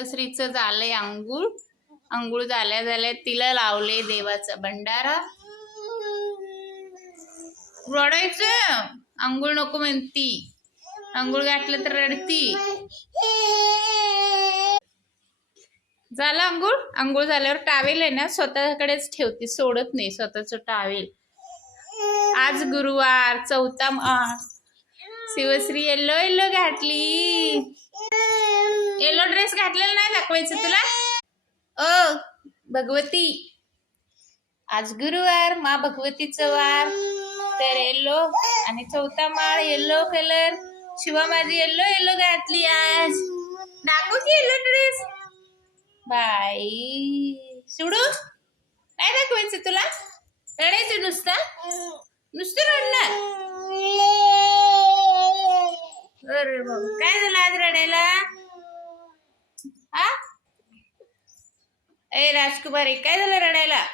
शिवश्रीचं झालंय आंघोळ. आंघोळ झाल्या झाल्या तिला लावले देवाचा भंडारा. रडायचं. आंघोळ नको म्हणती. आंघोळ घातलं तर रडती. झालं आंघोळ? आंघोळ झाल्यावर टावेल आहे ना स्वतःकडेच ठेवते सोडत नाही स्वतःच टावेल आज गुरुवार चौथा शिवश्री येल्लो येल्लो घातली. ड्रेस घातलेला नाही दाखवायचं तुला? ओ भगवती. आज गुरुवार मा भगवतीचं वार तर येल्लो आणि चौथा माळ येल्लो कलर शिवा माझी येल्लो येल्लो घातली आज. दाखव की येल्लो ड्रेस बाई. सोडू? काय दाखवायचं तुला? रडायचं नुसता? नुसतं रडणार? अरे बाबा काय झालं आज रडायला? ए राजकुमारी काय झालं रडायला?